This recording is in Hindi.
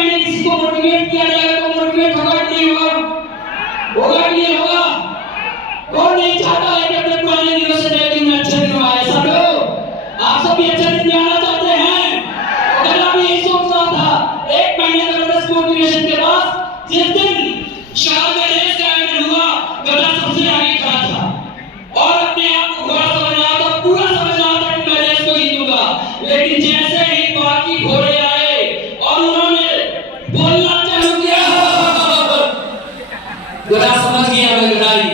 मैंने किसी को मोटिवेट किया जाएगा तो मोटिवेट होगा कि नहीं होगा? होगा कि नहीं होगा? कौन नहीं चाहता है कि अपने पुराने दिनों से नए दिन में अच्छे दिन आए? सब लोग आप सब भी अच्छे दिन में आना चाहते हैं। गधा भी यही सोच रहा था। एक महीने जबरदस्त मोटिवेशन के बाद जिस दिन शहर में रेस का आयोजन हुआ, गधा सबसे आगे खड़ा था और अपने आप को घोड़ा समझ रहा था, पूरा समझ रहा था कि मैं रेस को जीतूंगा। लेकिन जैसे ही बाकी घोड़े आए और उन्होंने बोलना चालू किया, गधा समझ गया मैं गधा ही